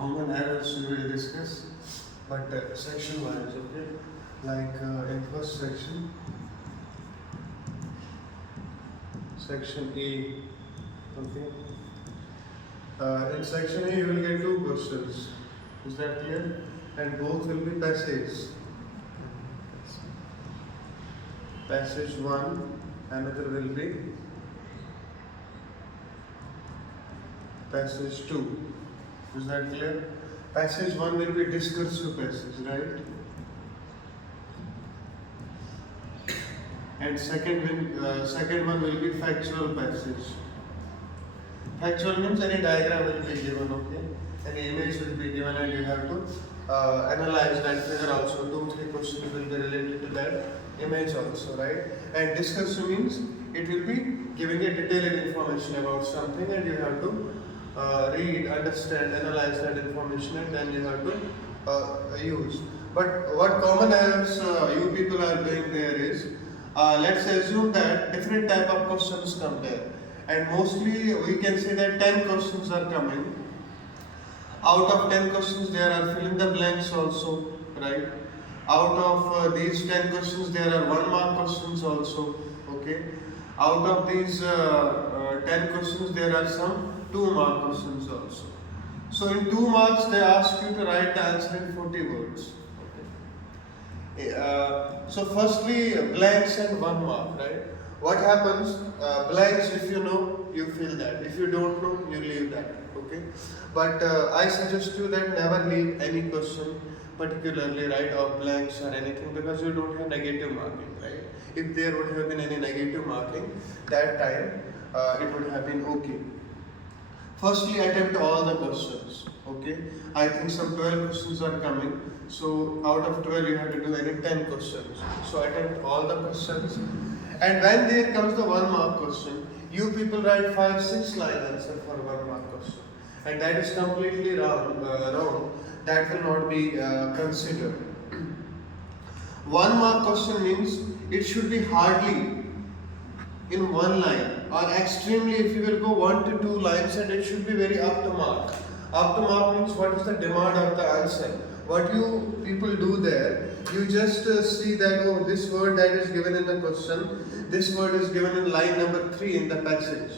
common errors we will discuss, but section wise, okay? Like in first section, section A, okay? In section A, you will get two questions. Is that clear? And both will be passages. Passage 1, another will be passage 2. Is that clear? Passage 1 will be discursive passage, right? And second one will be factual passage. Factual means any diagram will be given, okay? Any image will be given and you have to analyze that figure also. 2-3 questions will be related to that image also, right? And discursive means it will be giving a detailed information about something and you have to read, understand, analyze that information and then you have to use. But what common errors you people are doing there is, let's assume that different type of questions come there. And mostly we can say that 10 questions are coming. Out of 10 questions there are fill in the blanks also, right? Out of these 10 questions there are 1 mark questions also, okay? Out of these 10 questions there are some 2 mark questions also. So in 2 marks they ask you to write the answer in 40 words. Okay. So firstly blanks and 1 mark, right? What happens? Blanks, if you know, you fill that. If you don't know, you leave that. Okay. But I suggest you that never leave any question, particularly right or blanks or anything, because you don't have negative marking, right? If there would have been any negative marking, that time it would have been okay. Firstly, attempt all the questions. Okay. I think some 12 questions are coming. So out of 12, you have to do any 10 questions. So attempt all the questions. And when there comes the 1 mark question, you people write 5-6 line answer for 1 mark question. And that is completely wrong. That will not be considered. 1 mark question means it should be hardly in 1 line, or extremely if you will go 1 to 2 lines, and it should be very up to mark. Up to mark means what is the demand of the answer. What you people do there, you just see that, oh, this word that is given in the question, this word is given in line number 3 in the passage.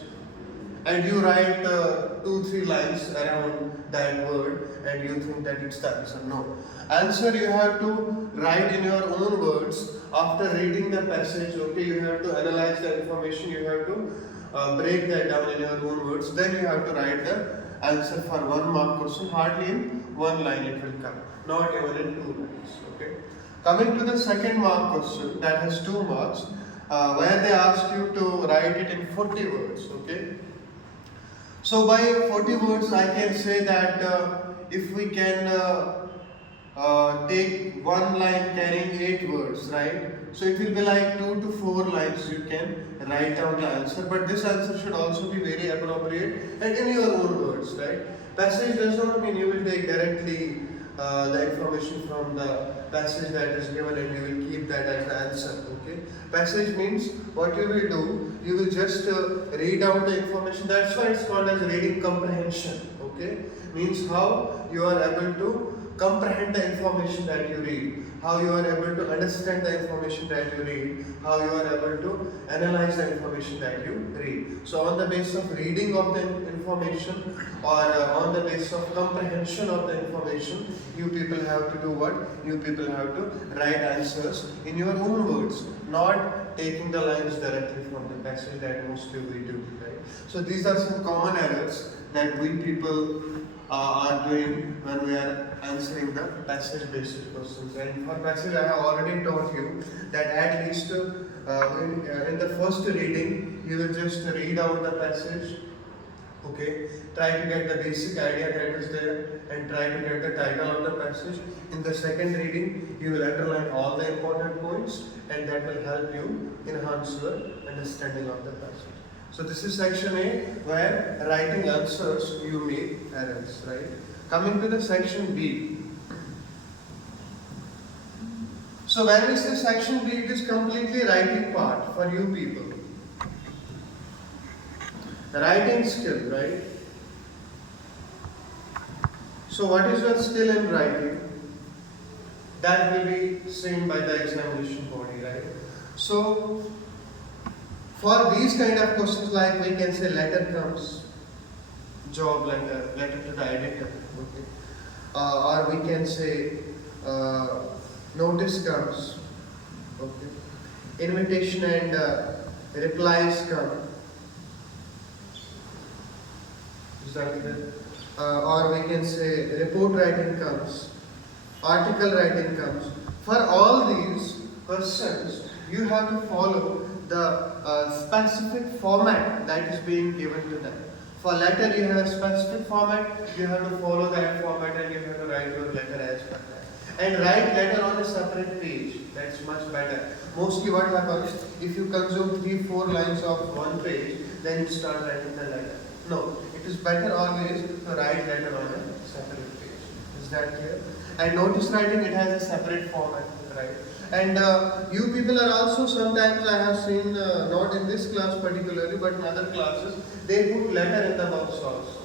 And you write 2-3 lines around that word and you think that it's the answer. No. Answer you have to write in your own words after reading the passage. Okay, you have to analyze the information, you have to break that down in your own words. Then you have to write the answer for 1 mark question. Hardly in 1 line it will come, not even in 2 lines. Okay. Coming to the second mark question that has 2 marks, where they ask you to write it in 40 words. Okay. So by 40 words, I can say that if we can take 1 line carrying 8 words, right? So it will be like 2 to 4 lines you can write down the answer. But this answer should also be very appropriate and in your own words, right? Passage does not mean you will take directly the information from the passage that is given and you will keep that as the answer. Okay. Passage means what you will do, you will just read out the information. That's why it's called as reading comprehension. Okay. Means how you are able to comprehend the information that you read, how you are able to understand the information that you read, how you are able to analyze the information that you read. So on the basis of reading of the information or on the basis of comprehension of the information, you people have to do what? You people have to write answers in your own words, not taking the lines directly from the passage that mostly we do. Right? So these are some common errors that we people are doing when we are answering the passage-based questions. And for passage, I have already taught you that at least in the first reading, you will just read out the passage. Okay, try to get the basic idea that is there and try to get the title of the passage. In the second reading, you will underline all the important points and that will help you enhance your understanding of the passage. So this is section A, where writing answers you make errors, right? Coming to the section B. So when we say section B, it is completely writing part for you people. The writing skill, right? So what is your skill in writing? That will be seen by the examination body, right? So for these kind of questions, like we can say letter comes, job letter, letter to the editor, okay? Or we can say notice comes, okay? Invitation and replies come. Is that clear? Or we can say report writing comes, article writing comes. For all these questions, you have to follow the specific format that is being given to them. For letter, you have a specific format, you have to follow that format and you have to write your letter as per that. And write letter on a separate page, that's much better. Mostly what happens, if you consume 3-4 lines of one page, then you start writing the letter. No, it is better always to write letter on a separate page. Is that clear? And notice writing, it has a separate format, right? And you people are also sometimes, I have seen, not in this class particularly, but in other classes, they put letter in the box also.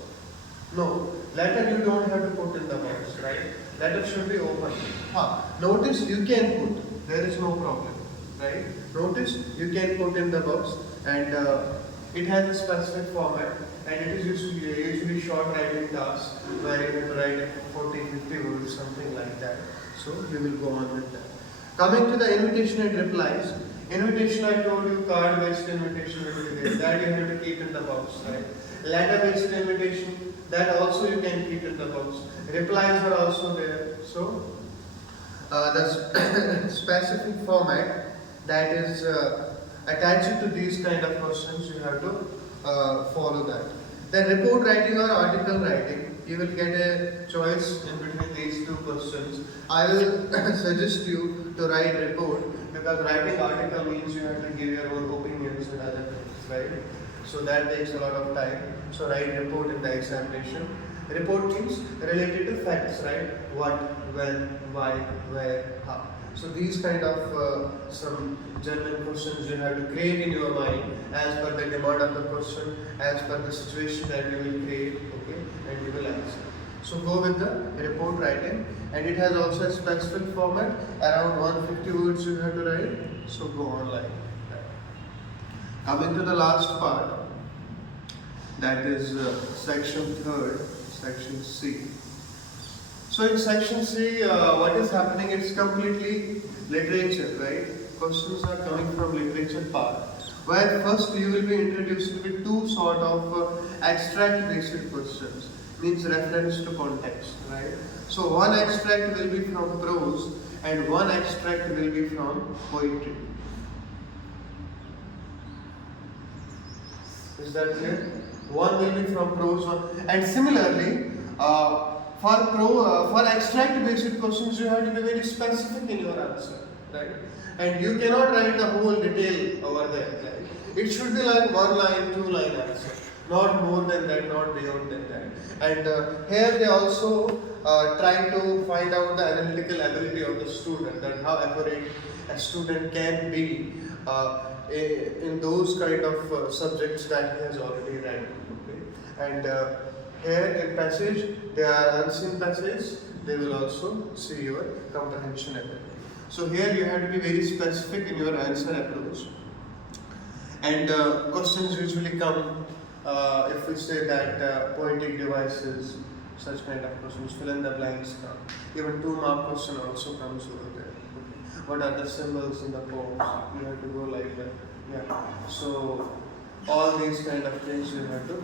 No, letter you don't have to put in the box, right? Letter should be open. Notice you can put, there is no problem, right? Notice you can put in the box, and it has a specific format, and it is usually short writing task where you have to write 40-50 words, something like that. So you will go on with that. Coming to the invitation and replies, invitation I told you, card based invitation will be there, that you have to keep in the box, right? Letter based invitation, that also you can keep in the box. Replies are also there. So the specific format that is attached to these kind of questions, you have to follow that. Then report writing or article writing, you will get a choice in between these two questions. I will suggest you to write report, because writing article means you have to give your own opinions and other things, right? So that takes a lot of time. So write report in the examination. Report means related to facts, right? What, when, why, where, how. So these kind of some general questions you have to create in your mind as per the demand of the question, as per the situation that you will create, okay, and you will answer. So go with the report writing, and it has also a specific format, around 150 words you have to write. So go on like that. Coming to the last part, that is section 3rd, section C. So in section C, what is happening? It's completely literature, right? Questions are coming from literature part, where first you will be introduced with two sort of abstract based questions, means reference to context, right? So one extract will be from prose and one extract will be from poetry. Is that clear? One will be from prose, and similarly, for extract based questions, you have to be very specific in your answer, right? And you cannot write the whole detail over there, right? It should be like 1 line, 2 line answer, not more than that, not beyond than that. And here they also try to find out the analytical ability of the student, that how accurate a student can be in those kind of subjects that he has already read. Okay? And here in passage, there are unseen passages, they will also see your comprehension ability. So here you have to be very specific in your answer approach. And questions usually come, if we say that poetic devices, such kind of questions, fill in the blanks come. Even 2-mark question also comes over there. What are the symbols in the poems? You have to go like that. Yeah. So all these kind of things you have to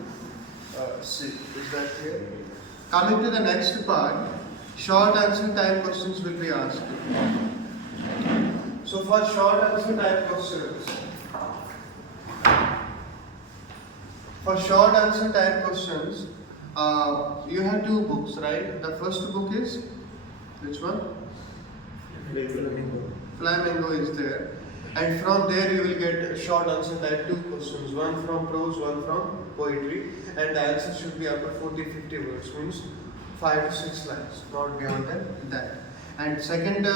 see. Is that clear? Coming to the next part, short answer type questions will be asked. So for short answer type questions, you have 2 books, right? The first book is which one? Flamingo is there, and from there you will get short answer type 2 questions, one from prose, one from poetry, and the answer should be up to 40-50 words, means 5 to 6 lines, not beyond that. And second,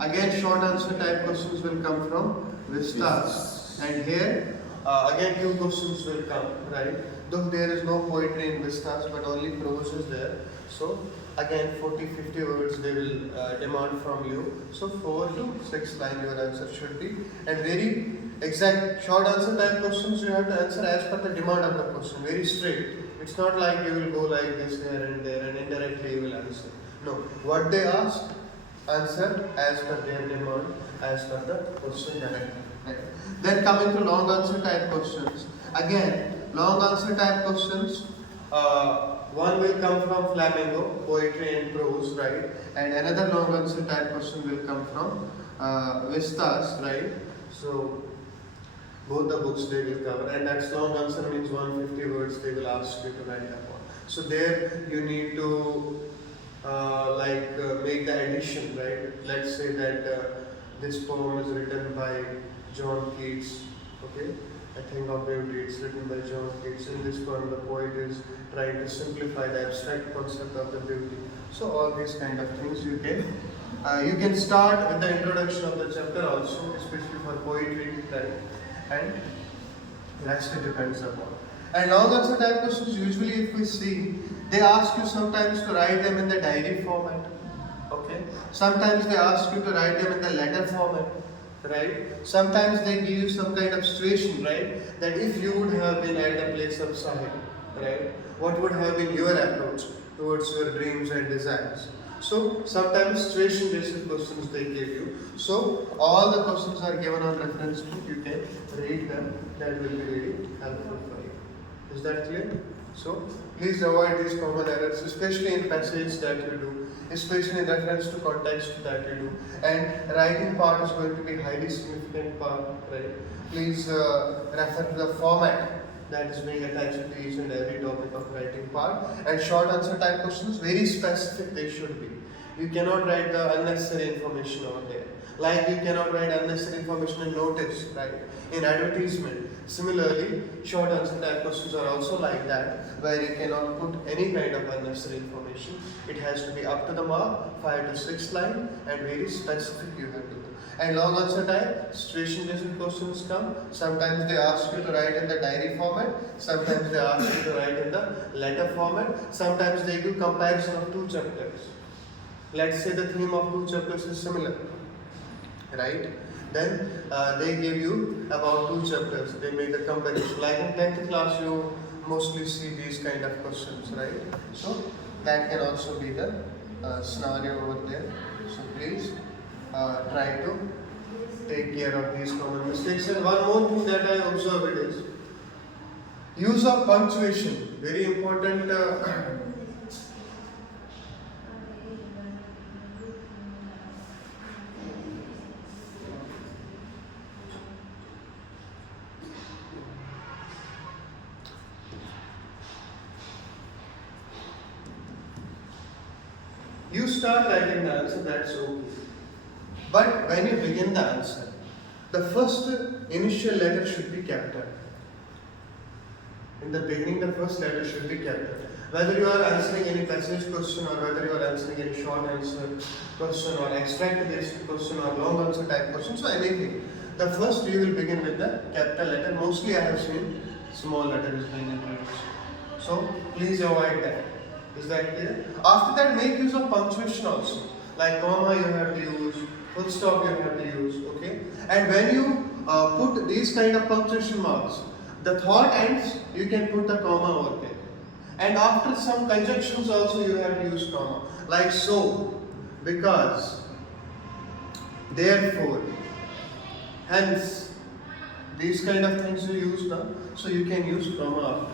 again short answer type questions will come from Vistas, and here again 2 questions will come, right? though there is no poetry in Vistas, but only prose is there. So again 40-50 words they will demand from you. So 4 to 6 line your answer should be, and very exact short answer type questions you have to answer as per the demand of the question, very straight. It's not like you will go like this here and there and indirectly you will answer. No, what they ask, answer as per their demand, as per the question directly. Right. Then coming to long answer type questions. Again, long answer type questions. One will come from Flamingo, poetry and prose, right? And another long answer type question will come from Vistas, right? So both the books they will cover, and that's long answer means 150 words they will ask you to write upon. So there you need to make the addition, right? Let's say that this poem is written by John Keats, okay? I think of beauty, it's written by John Keats. In this poem, the poet is trying to simplify the abstract concept of the beauty. So all these kind of things you can start with the introduction of the chapter also, especially for poetry, right? And rest it depends upon. And long answer type questions, usually if we see, they ask you sometimes to write them in the diary format. Okay. Sometimes they ask you to write them in the letter format. Right? Sometimes they give you some kind of situation, right? That if you would have been at the place of Sahil, right? What would have been your approach towards your dreams and desires? So sometimes situation based questions they give you. So all the questions are given on reference book. You can read them. That will be really helpful for you. Is that clear? So please avoid these common errors, especially in passage that you do, especially in reference to context that you do. And writing part is going to be highly significant part, right? Please refer to the format that is being attached to each and every topic of writing part. And short answer type questions, very specific they should be. You cannot write the unnecessary information over there. Like you cannot write unnecessary information in notice, right? In advertisement. Similarly, short answer type questions are also like that, where you cannot put any kind of unnecessary information. It has to be up to the mark, 5 to 6 line, and very specific you have to do. And long answer type, situation based questions come. Sometimes they ask you to write in the diary format, sometimes they ask you to write in the letter format, sometimes they do comparison of 2 chapters. Let's say the theme of 2 chapters is similar, right? Then they give you about 2 chapters. They make the comparison. Like in 10th class, you mostly see these kind of questions, right? So that can also be the scenario over there. So please try to take care of these common mistakes. And one more thing that I observed is use of punctuation. Very important. You start writing the answer, that's okay. But when you begin the answer, the first initial letter should be capital. In the beginning, the first letter should be capital. Whether you are answering any passage question or whether you are answering any short answer question or extract based question or long answer type question, so anything. The first you will begin with the capital letter. Mostly I have seen small letter is being introduced. So please avoid that. Is that clear? After that, make use of punctuation also. Like comma you have to use, full stop you have to use, okay? And when you put these kind of punctuation marks, the thought ends, you can put the comma over there. And after some conjunctions also you have to use comma. Like so, because, therefore, hence, these kind of things you use now, so you can use comma after that.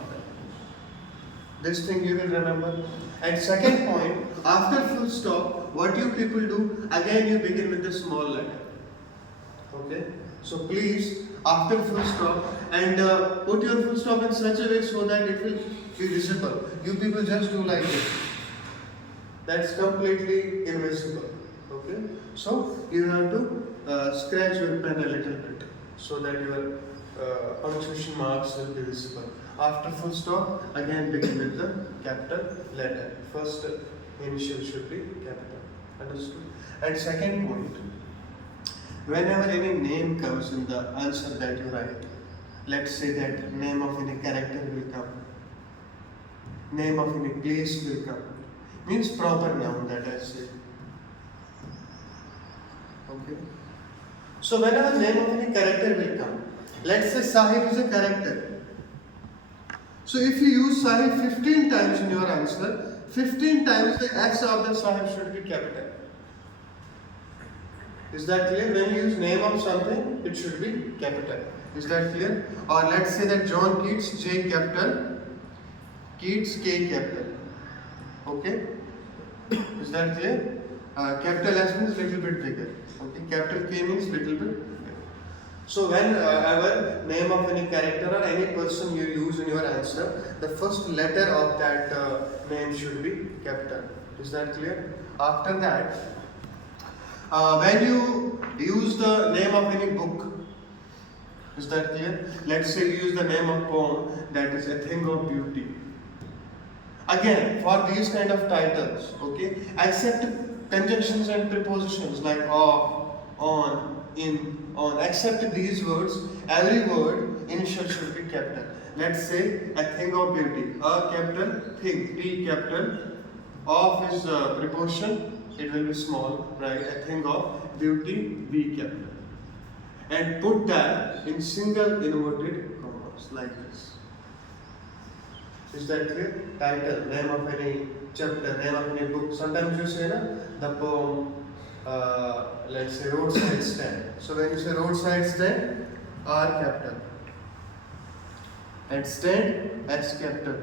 This thing you will remember. And second point, after full stop, what you people do, again you begin with the small letter. Okay? So please, after full stop, and put your full stop in such a way so that it will be visible. You people just do like this. That's completely invisible. Okay? So you have to scratch your pen a little bit so that your punctuation marks will be visible. After full stop, again begin with the capital letter. First initial should be capital. Understood? And second point, whenever any name comes in the answer that you write, let's say that name of any character will come. name of any place will come. Means proper noun, that I say. Okay. So whenever name of any character will come, let's say Sahib is a character. So if you use Sahib 15 times in your answer, 15 times the S of the Sahib should be capital. Is that clear? When you use name of something, it should be capital. Is that clear? Or let's say that John Keats, J capital, Keats, K capital. Okay? Is that clear? Capital S means little bit bigger. Okay? Capital K means little bit bigger. So whenever name of any character or any person you use in your answer, the first letter of that name should be capital. Is that clear? After that, when you use the name of any book, is that clear? Let's say you use the name of poem, that is A Thing of Beauty. Again, for these kind of titles, okay, except conjunctions and prepositions like of, on, in, on, except these words, every word initial should be capital. Let's say A Thing of Beauty, A capital, thing, T capital, of is preposition, it will be small, right? A thing of beauty, B capital. And put that in single inverted commas like this. Is that clear? Title, name of any chapter, name of any book. Sometimes you say the poem, let's say roadside stand. So when you say roadside stand, R capital. And stand, S capital.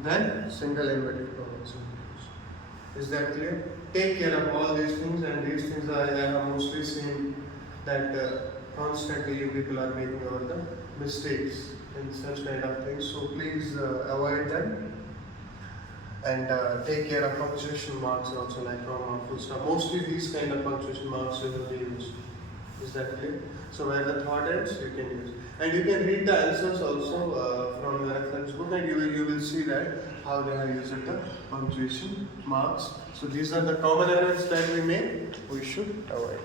Then single inverted commas. Is that clear? Take care of all these things, and these things I have mostly seen that constantly you people are making over the mistakes in such kind of things. So please avoid them, and take care of punctuation marks also, like comma, full stop. Mostly these kind of punctuation marks you will be used. Is that clear? So where the thought ends, you can use. And you can read the answers also from your reference book, and you will see that how they have used the punctuation marks. So these are the common errors that we make. We should avoid.